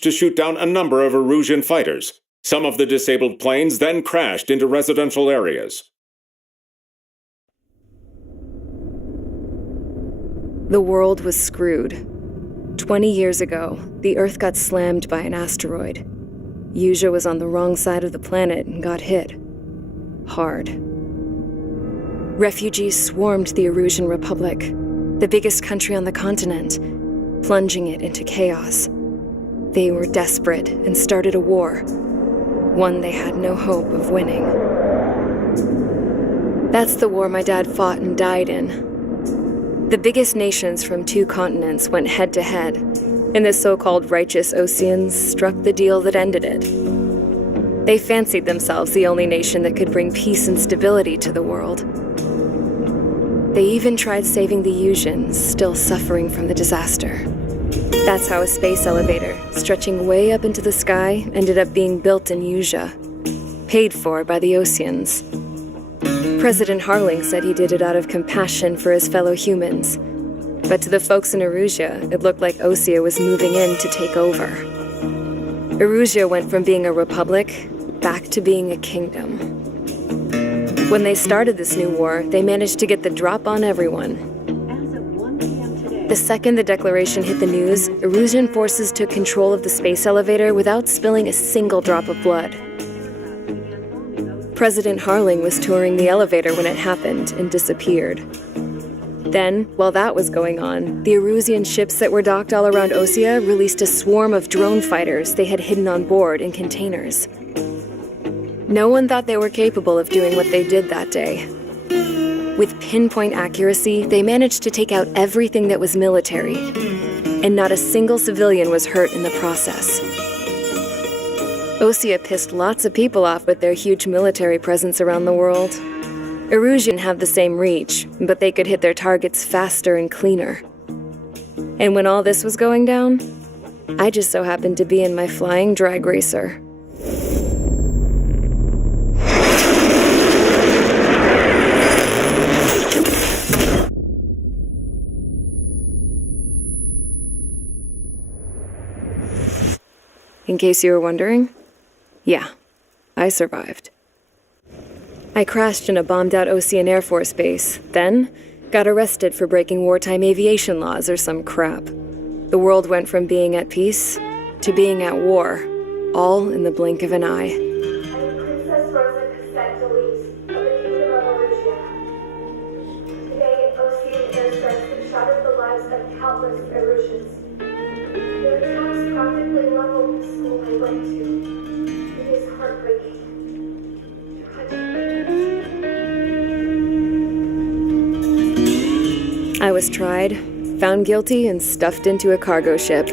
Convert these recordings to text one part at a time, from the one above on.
to shoot down a number of Erusian fighters. Some of the disabled planes then crashed into residential areas. The world was screwed. 20 years ago, the Earth got slammed by an asteroid. Usha was on the wrong side of the planet and got hit. Hard. Refugees swarmed the Erusian Republic, the biggest country on the continent, plunging it into chaos. They were desperate and started a war, one they had no hope of winning. That's the war my dad fought and died in. The biggest nations from 2 continents went head-to-head, and the so-called righteous Oseans struck the deal that ended it. They fancied themselves the only nation that could bring peace and stability to the world. They even tried saving the Usians, still suffering from the disaster. That's how a space elevator, stretching way up into the sky, ended up being built in Usha, paid for by the Oseans. President Harling said he did it out of compassion for his fellow humans, but to the folks in Erusia, it looked like Osea was moving in to take over. Erusia went from being a republic back to being a kingdom. When they started this new war, they managed to get the drop on everyone. The second the declaration hit the news, Erusian forces took control of the space elevator without spilling a single drop of blood. President Harling was touring the elevator when it happened and disappeared. Then, while that was going on, the Erusian ships that were docked all around Osea released a swarm of drone fighters they had hidden on board in containers. No one thought they were capable of doing what they did that day. With pinpoint accuracy, they managed to take out everything that was military, and not a single civilian was hurt in the process. Osea pissed lots of people off with their huge military presence around the world. Erusian have the same reach, but they could hit their targets faster and cleaner. And when all this was going down, I just so happened to be in my flying drag racer. In case you were wondering, yeah, I survived. I crashed in a bombed-out Osean Air Force base, then got arrested for breaking wartime aviation laws or some crap. The world went from being at peace to being at war, all in the blink of an eye. I am Princess Rosa Cassette-Delise of the Kingdom of Erusia. Today, Osean airstrikes have shattered the lives of countless Erusians. Their attacks practically leveled the school I went to. It is heartbreaking. I was tried, found guilty, and stuffed into a cargo ship.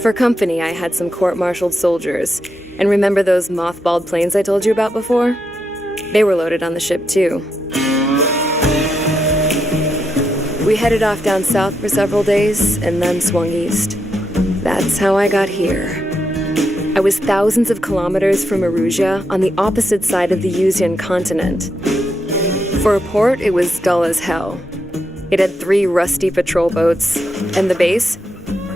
For company, I had some court-martialed soldiers. And remember those mothballed planes I told you about before? They were loaded on the ship, too. We headed off down south for several days, and then swung east. That's how I got here. I was thousands of kilometers from Erusia, on the opposite side of the Usian continent. For a port, it was dull as hell. It had 3 rusty patrol boats, and the base?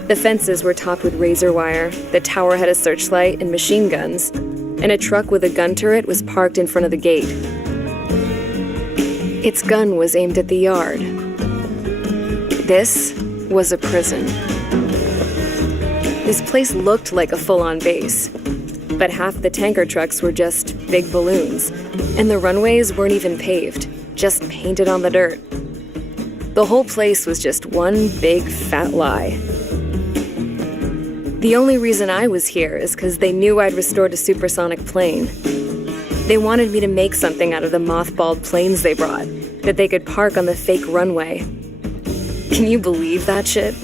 The fences were topped with razor wire, the tower had a searchlight and machine guns, and a truck with a gun turret was parked in front of the gate. Its gun was aimed at the yard. This was a prison. This place looked like a full-on base, but half the tanker trucks were just big balloons, and the runways weren't even paved, just painted on the dirt. The whole place was just one big fat lie. The only reason I was here is because they knew I'd restored a supersonic plane. They wanted me to make something out of the mothballed planes they brought, that they could park on the fake runway. Can you believe that shit?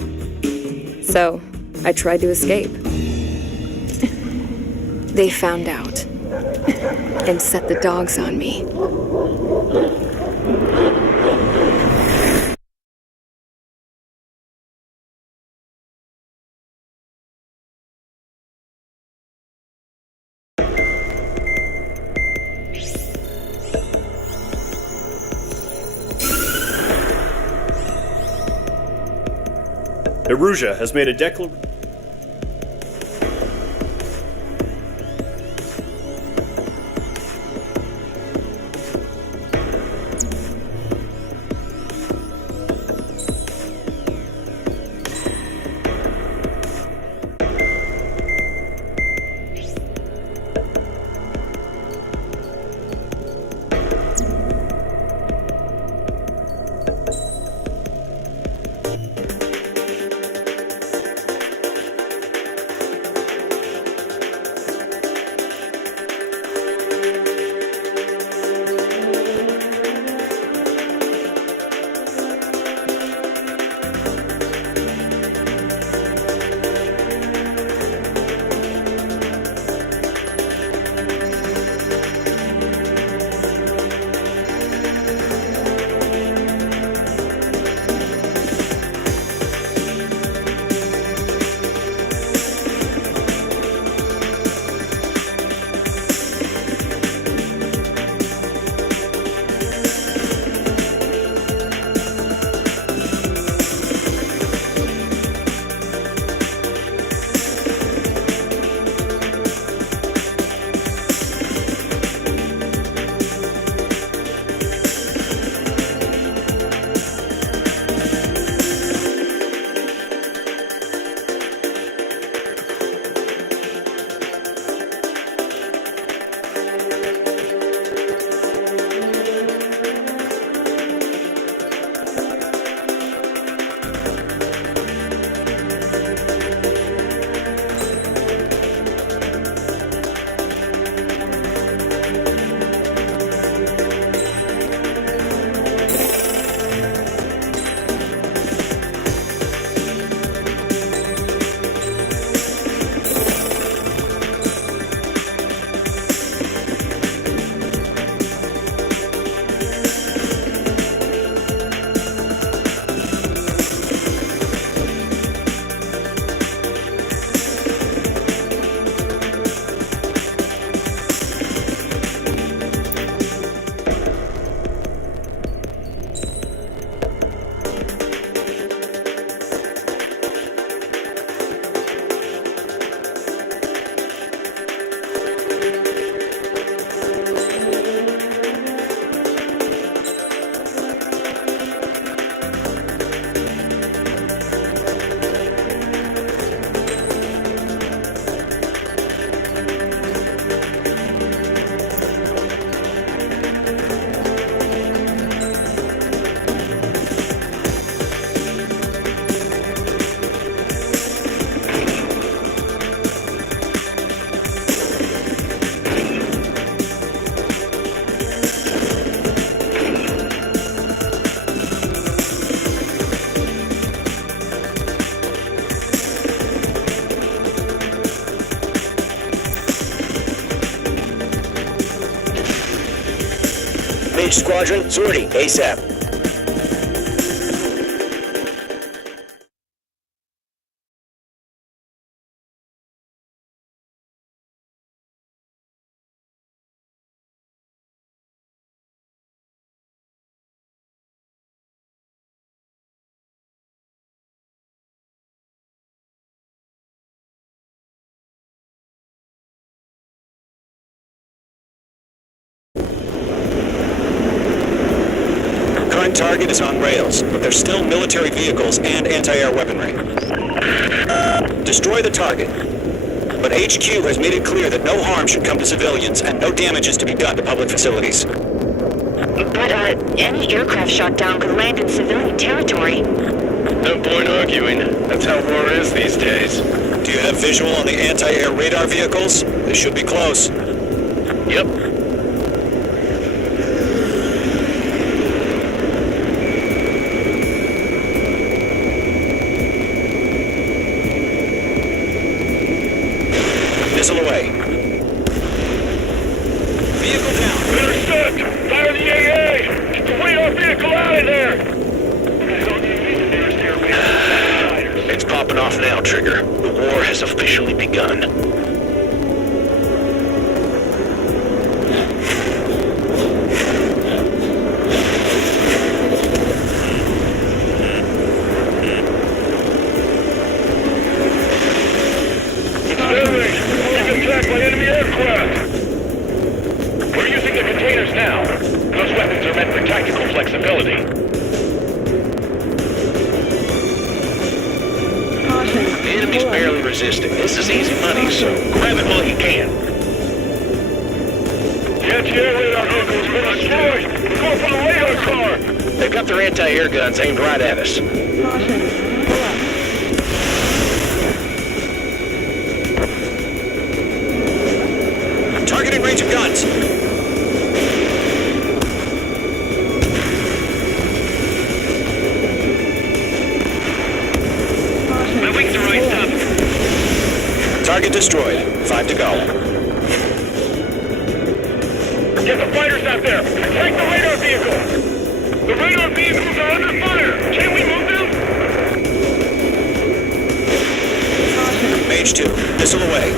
So, I tried to escape. They found out and set the dogs on me. Erusia has made a declaration. Engage squadron, sortie, ASAP. Current target is on rails, but there's still military vehicles and anti-air weaponry. Destroy the target. But HQ has made it clear that no harm should come to civilians and no damage is to be done to public facilities. But, any aircraft shot down could land in civilian territory. No point arguing. That's how war is these days. Do you have visual on the anti-air radar vehicles? They should be close. Yep. Missile away. Vehicle down. Intercept! Fire the AA! Get the radar vehicle out of there! It's popping off now, Trigger. The war has officially begun. Resisting. This is easy money, so grab it while you can. Anti-air radar vehicles been destroyed! We're going for the radar car! They've got their anti-air guns aimed right at us. Targeting range of guns. Target destroyed. 5 to go. Get the fighters out there! Take the radar vehicle! The radar vehicles are under fire! Can we move them? Mage 2. Missile away.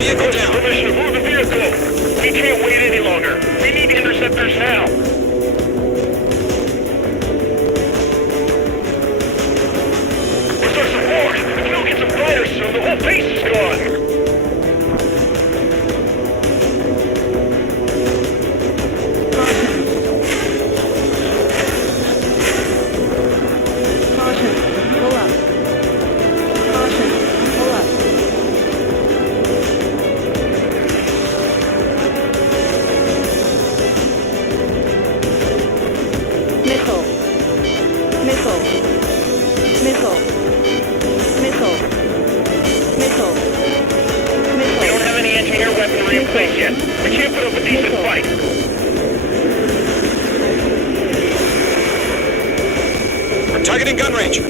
Vehicle down. Commissioner, move the vehicle! We can't wait any longer. We need interceptors now. Where's our support? If we don't get some fighters soon, the whole base is gone. Targeting gun range.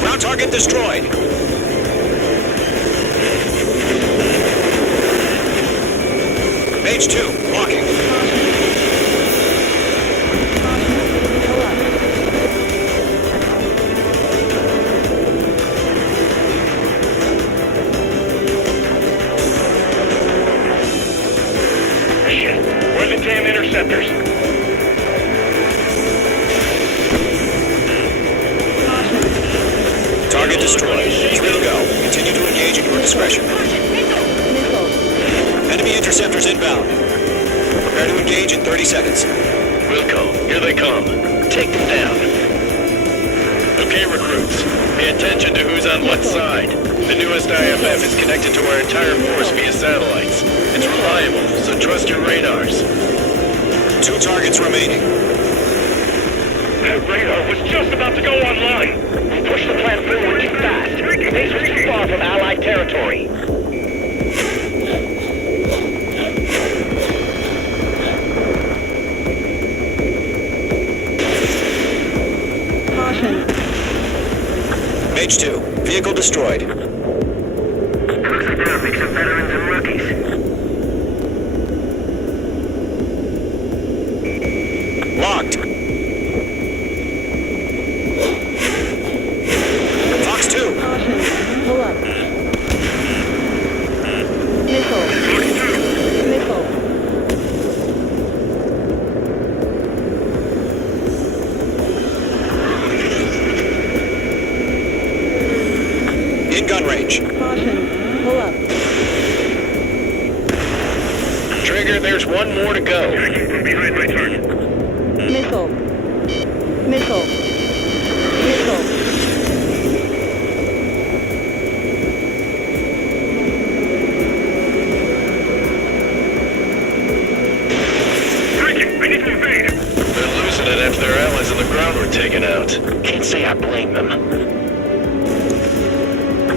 Ground target destroyed. Mage 2, walking. Shit, where are the damn interceptors? Target destroyed. 3 to go. Continue to engage at your discretion. Enemy interceptors inbound. Prepare to engage in 30 seconds. Wilco, here they come. Take them down. Okay, recruits. Pay attention to who's on what side. The newest IFF is connected to our entire force via satellites. It's reliable, so trust your radars. 2 targets remaining. That radar was just about to go online. We pushed the plan forward too fast. The base was too far from Allied territory. H2, vehicle destroyed. Looks like they're a mix of veterans and rookies. Locked. Fox 2. Pull up. Missile. Missile. In gun range. Caution. Pull up. Trigger, there's one more to go. From behind my target. Missile. Missile. Missile. I need to invade. They're losing it after their allies on the ground were taken out. Can't say I blame them.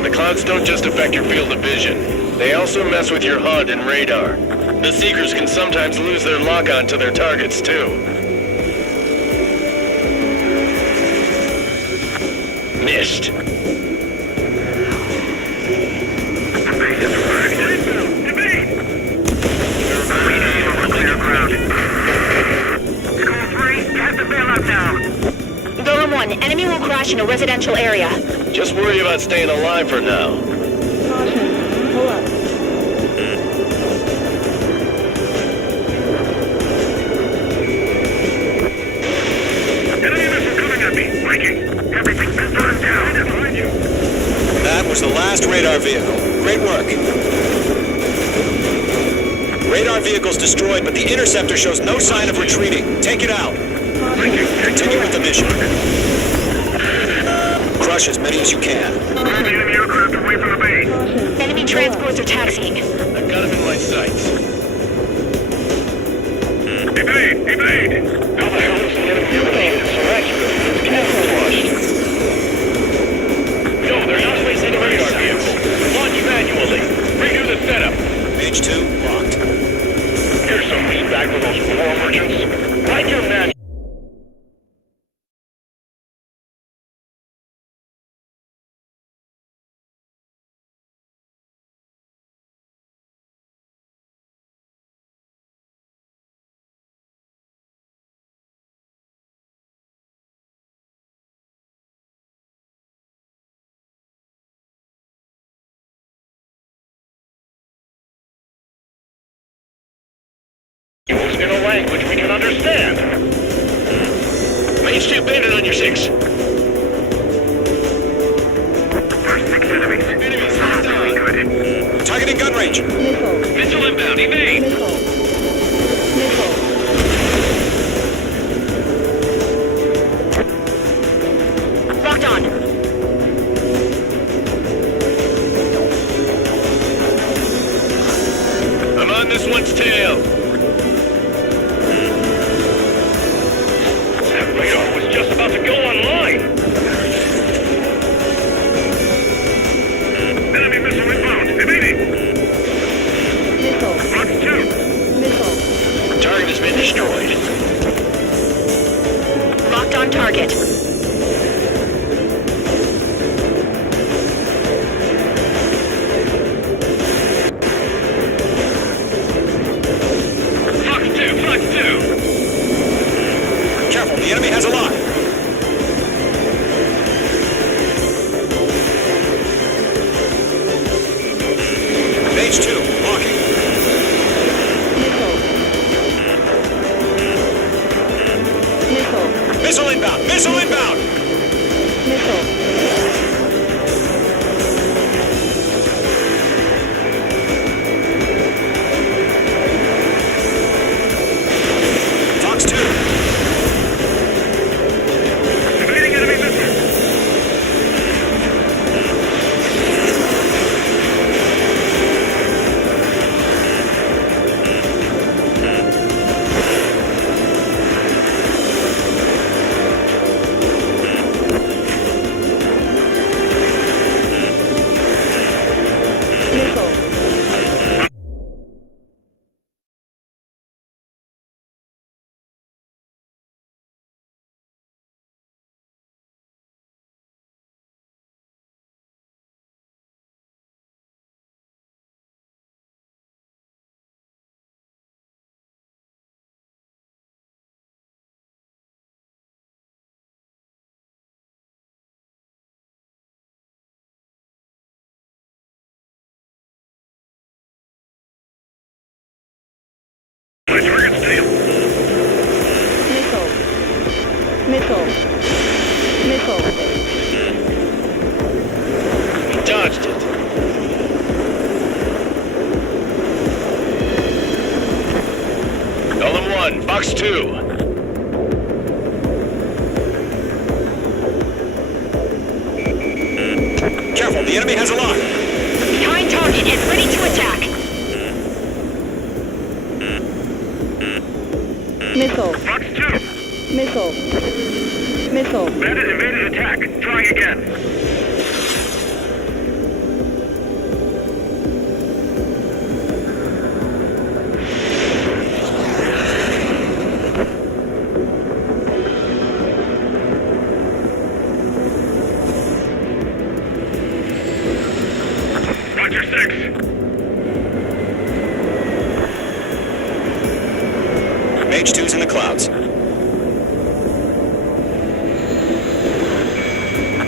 The clouds don't just affect your field of vision. They also mess with your HUD and radar. The Seekers can sometimes lose their lock-on to their targets, too. Missed. Clear ground. School 3, have to bail out now. Golem 1, enemy will crash in a residential area. Just worry about staying alive for now. Caution. Pull up. Enemy missile coming at me. Breaking. Everything's been burned down. Behind you. That was the last radar vehicle. Great work. Radar vehicle's destroyed, but the interceptor shows no sign of retreating. Take it out. Continue with the mission. Crush as many as you can. Enemy aircraft away from the base. Enemy transports are taxiing. I've got him in my sights. Evade! Evade! How the hell is the enemy evading insurrection? Camouflaged. No, they're not placing a radar vehicle. Launch manually. Redo the setup. H2 locked. Here's some respect for those war merchants. Like your man. In a language we can understand. Main 2 bandit on your 6. First 6 enemies. Enemies down. Targeting gun range. Missile. Missile inbound. Evade. Missile. Missile. Locked on. I'm on this one's tail. That radar was just about to go online. Enemy missile inbound. Evading. Missile. Fox 2. Missile. Target has been destroyed. Locked on target. Fox 2. Fox 2. Careful, the enemy has a lock. H2 locking. Missile. Missile. Missile inbound. Missile inbound. Missile. Fox 2. Evading enemy missile. Fox 2. Careful, the enemy has a lock. Behind target and ready to attack. Missile. Fox 2. Missile. Missile. Bandit invaded attack. Trying again. Roger 6. Mage 2's in the clouds.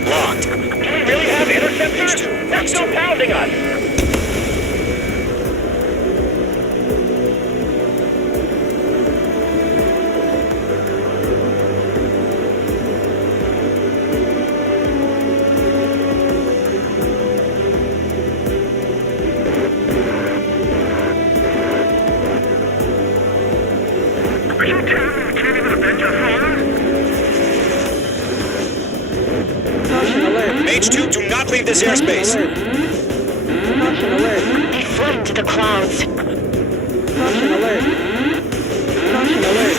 Locked. Do we really have interceptors? They're still pounding us. Are you telling me to avenge us all? Caution alert. Mage 2, do not leave this airspace. Caution alert. They fled into the clouds. Caution alert. Caution alert.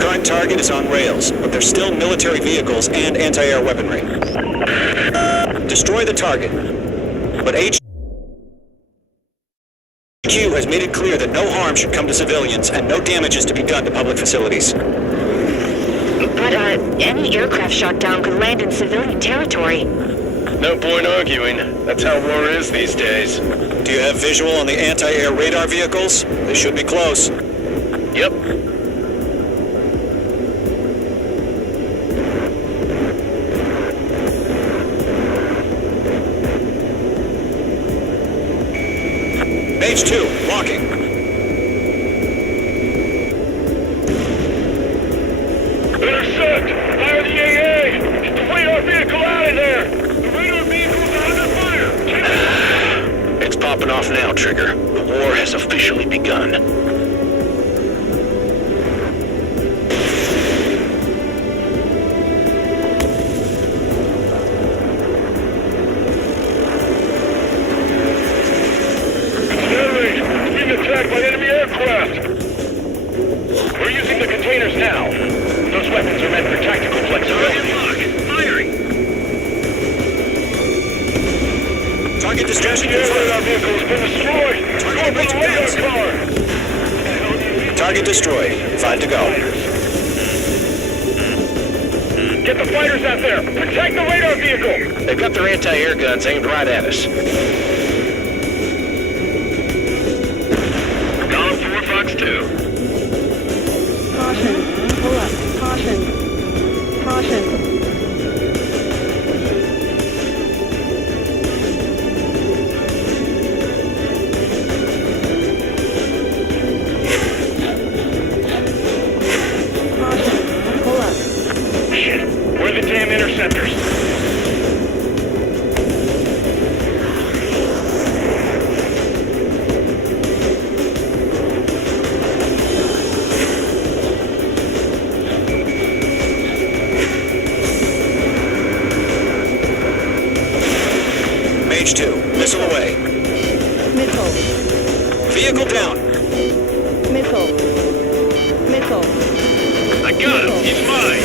Current target is on rails, but there's still military vehicles and anti-air weaponry. Destroy the target. But HQ has made it clear that no harm should come to civilians and no damage is to be done to public facilities. But, any aircraft shot down could land in civilian territory. No point arguing. That's how war is these days. Do you have visual on the anti-air radar vehicles? They should be close. Yep. Mage 2, locking. Intercept! Fire the AA! Get the radar vehicle out of there! The radar vehicles are under fire! It's popping off now, Trigger. The war has officially begun. Attacked by enemy aircraft! We're using the containers now. Those weapons are meant for tactical flexibility. Firing! Target destruction The air confirmed. radar vehicle has been destroyed! Go for the radar car! Target destroyed. 5 to go. Get the fighters out there! Protect the radar vehicle! They've got their anti-air guns aimed right at us. Fox 2. Caution. Pull up. Caution. Caution. Caution. Pull up. Shit! Where are the damn interceptors? Mage 2, missile away. Missile. Vehicle down. Missile. Missile. I got him! He's mine!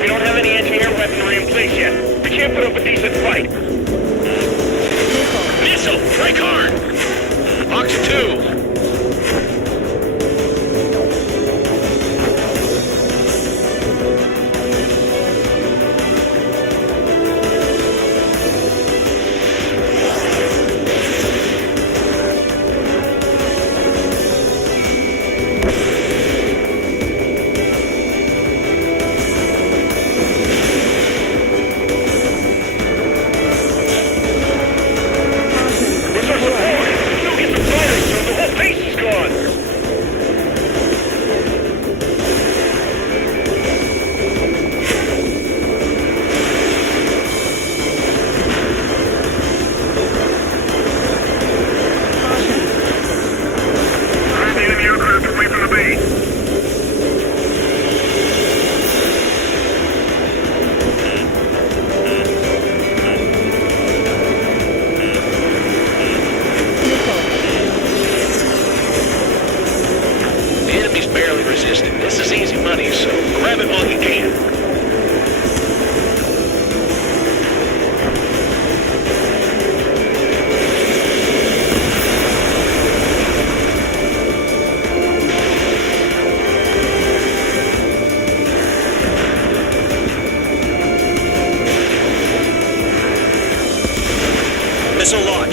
We don't have any anti-air weaponry in place yet. We can't put up a decent fight. Missile. Missile! Strike hard! Fox 2! Where's our support? Go get the fighters!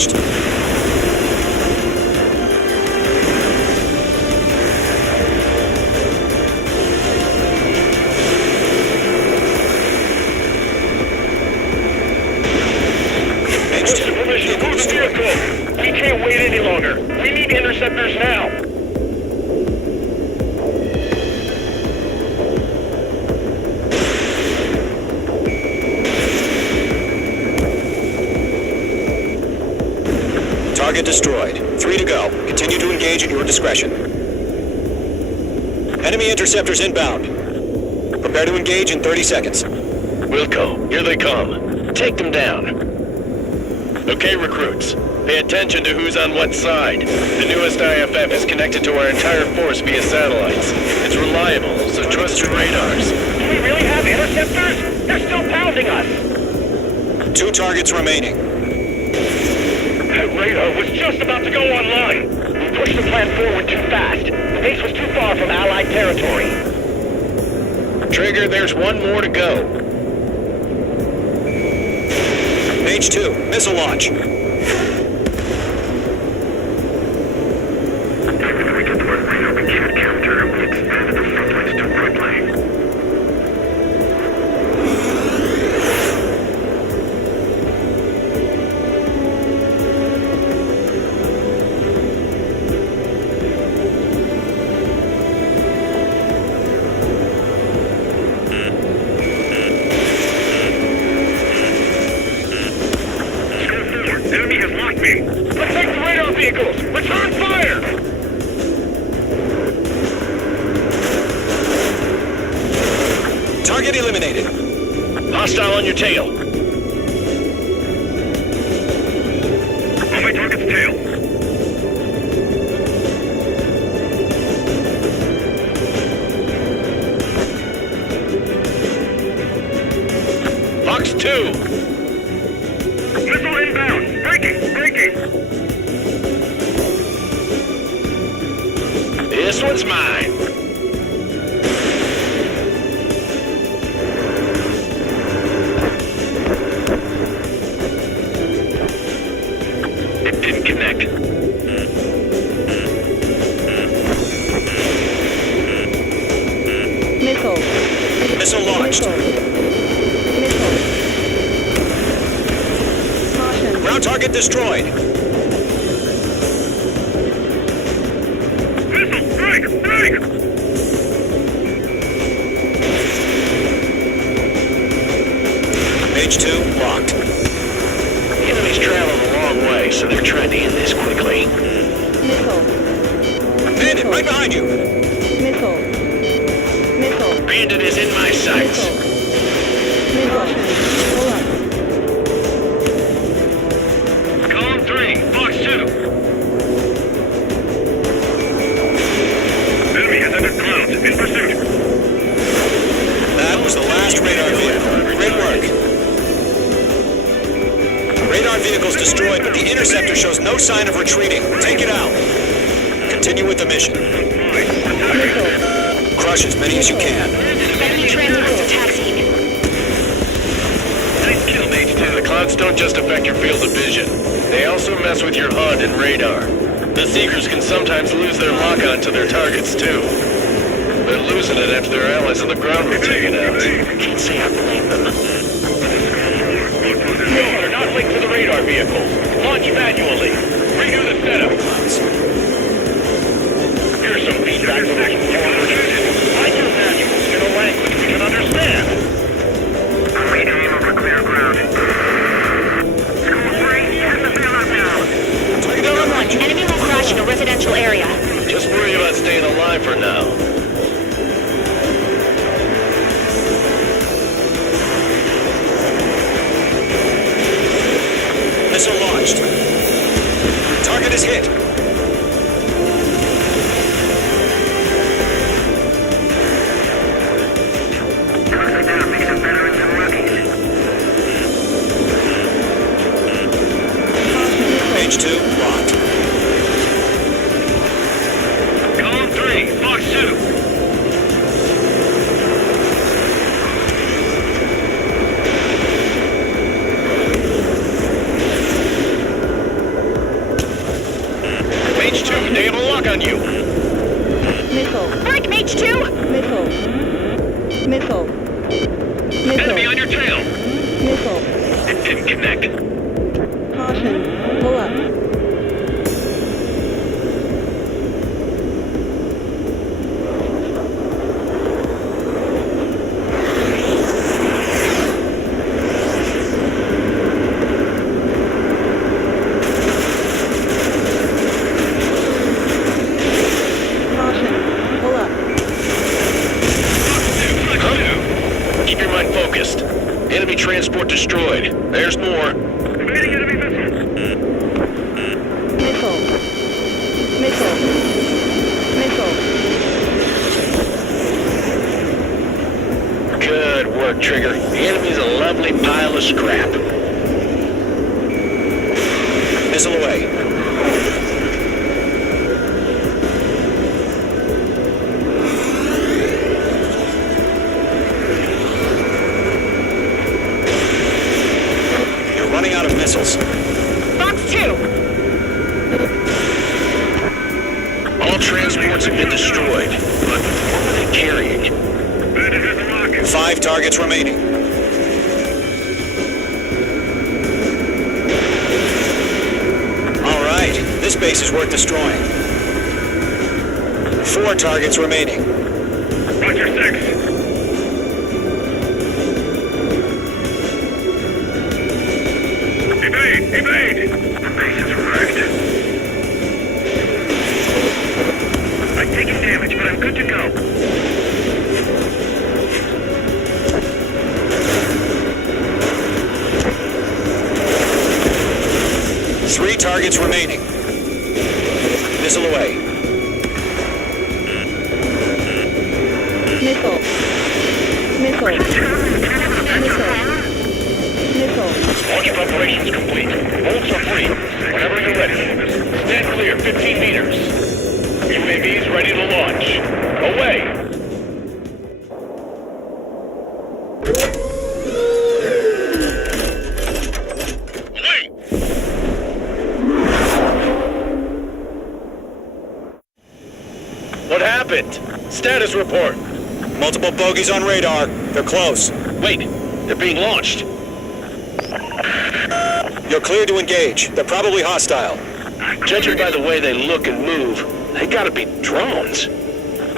launched. Permission, move the vehicle! We can't wait any longer. We need interceptors now. Target destroyed. 3 to go. Continue to engage at your discretion. Enemy interceptors inbound. Prepare to engage in 30 seconds. Wilco, here they come. Take them down. Okay, recruits. Pay attention to who's on what side. The newest IFF is connected to our entire force via satellites. It's reliable, so trust your radars. Do we really have interceptors? They're still pounding us. 2 targets remaining. That radar was just about to go online. We pushed the plan forward too fast. The base was too far from Allied territory. Trigger, there's one more to go. Page 2, missile launch. Enemy has locked me. Let's take the radar vehicles. Return fire. Target eliminated. Hostile on your tail. On my target's tail. Fox 2. Missile inbound. Breaking. This one's mine. It didn't connect. Missile launched. Ground target destroyed. Missile, break. Page 2, locked. The enemy's traveling a long way, so they're trying to end this quickly. Bandit, right behind you. Bandit is in my sights. Column 3, Fox 2. Enemy has entered clouds. In pursuit. That was the last radar vehicle. Great work. Radar vehicle's destroyed, but the interceptor shows no sign of retreating. Take it out. Continue with the mission. Crush as many as you can. Enemy transports are taxiing. Nice kill, H2. The clouds don't just affect your field of vision. They also mess with your HUD and radar. The Seekers can sometimes lose their lock-on to their targets, too. They're losing it after their allies on the ground were taken out. Can't say I blame them. They're not linked to the radar vehicles. Launch manually. Redo the setup. Here's some feedback from those forward. Write your manuals in a language we can understand. We aim over clear ground. School 3, test the bailout now. Zone 1, enemy will crash in a residential area. Just worry about staying alive for now. Missile launched. Target is hit. Page 2, locked. Column 3, Fox 2. Missile. It didn't connect. Caution. Pull up. Caution. Pull up. Keep your mind focused. Enemy transport destroyed. There's more. Evading enemy missile. Missile. Missile. Good work, Trigger. The enemy's a lovely pile of scrap. Missile away. You're running out of missiles. Box 2! All transports have been destroyed. But what were they carrying? Bandit has a rocket. 5 targets remaining. All right, this base is worth destroying. 4 targets remaining. Watch your 6. Evade! Evade! The base is wrecked. I'm taking damage, but I'm good to go. Three targets remaining. Missile away. Missile. Missile. Missile. Launch preparations complete. Bolts are free. Whenever you're ready. Stand clear, 15 meters. UAVs ready to launch. Away! What happened? Status report. Multiple bogies on radar. They're close. Wait, they're being launched. You're clear to engage. They're probably hostile. Judging by the way they look and move, they gotta be drones.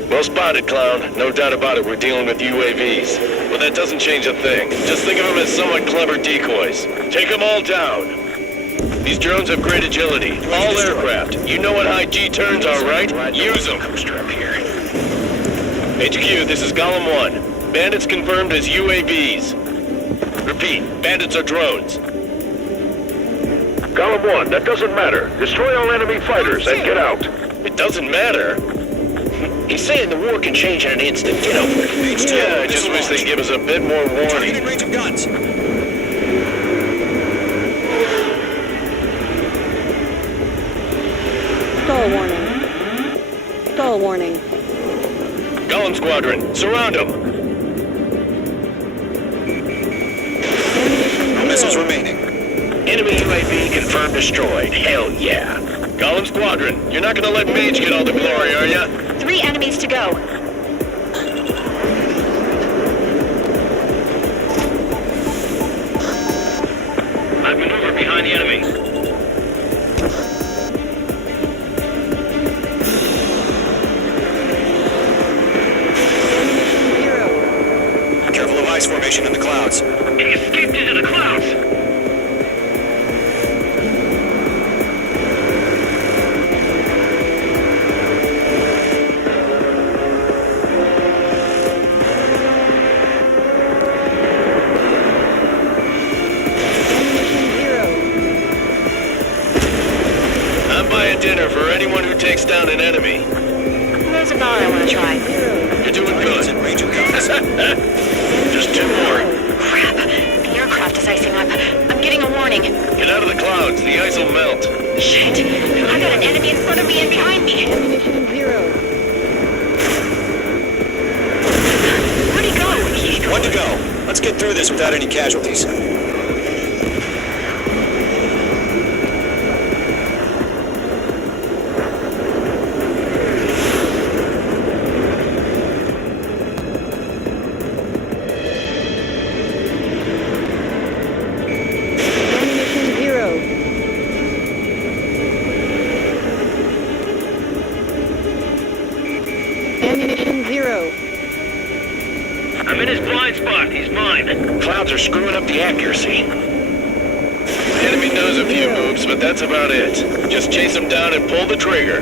Well spotted, clown. No doubt about it, we're dealing with UAVs. But that doesn't change a thing. Just think of them as somewhat clever decoys. Take them all down. These drones have great agility. All aircraft. You know what high G turns are, right? Use them. Here. HQ, this is Golem 1. Bandits confirmed as UAVs. Repeat, bandits are drones. Golem 1, that doesn't matter. Destroy all enemy fighters and get out. It doesn't matter. He's saying the war can change in an instant, you know. Yeah, I just wish they'd give us a bit more warning. Targeting range of guns. Stall warning. Stall warning. Golem Squadron, surround them. No missiles remaining. Enemy UAV confirmed destroyed. Hell yeah. Golem Squadron, you're not gonna let Mage get all the glory, are ya? 3 enemies to go. I've maneuvered behind the enemy. Careful of ice formation in the clouds. He escaped into the clouds. I'm buying dinner for anyone who takes down an enemy. There's a bar I want to try. You're doing Targets good. in range of guns. Just 2 more. Crap. The aircraft is icing up. I'm getting a warning. Get out of the clouds, the ice will melt. Shit. I got an enemy in front of me and behind me. Ammunition 0. Where'd he go? One to go. Let's get through this without any casualties. man. Clouds are screwing up the accuracy. The enemy knows a few moves, but that's about it. Just chase them down and pull the trigger.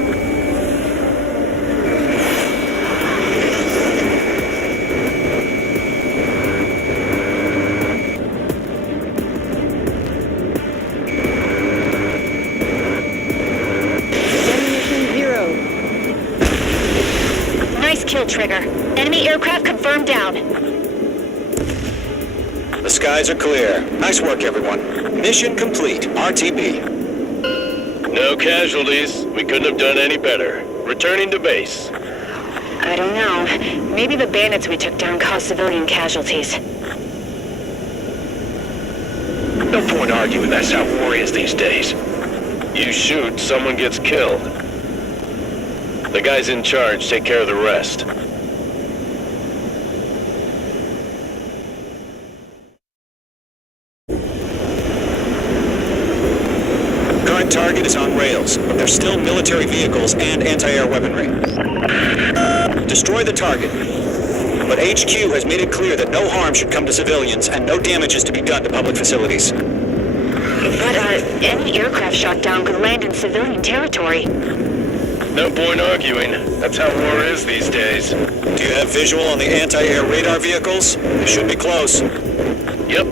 Ammunition 0. Nice kill, Trigger. Enemy aircraft confirmed down. The skies are clear. Nice work, everyone. Mission complete. RTB. No casualties. We couldn't have done any better. Returning to base. I don't know. Maybe the bandits we took down caused civilian casualties. No point arguing that's how war is these days. You shoot, someone gets killed. The guys in charge take care of the rest. Current target is on rails, but there's still military vehicles and anti-air weaponry. Destroy the target. But HQ has made it clear that no harm should come to civilians and no damage is to be done to public facilities. But, any aircraft shot down could land in civilian territory. No point arguing. That's how war is these days. Do you have visual on the anti-air radar vehicles? They should be close. Yep.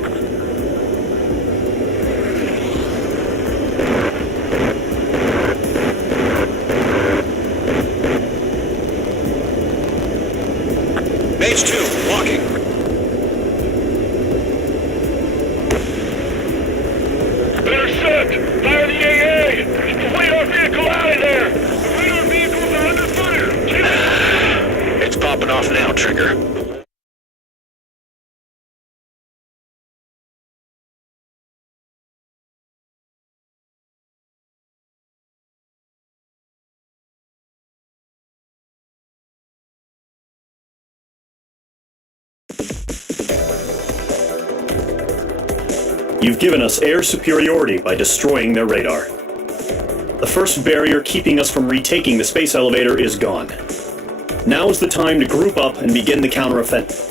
Mage 2, walking. Intercept! Fire the AA! Get the radar vehicle out of there! The radar vehicles are under fire! It's popping off now, Trigger. You've given us air superiority by destroying their radar. The first barrier keeping us from retaking the space elevator is gone. Now is the time to group up and begin the counteroffensive.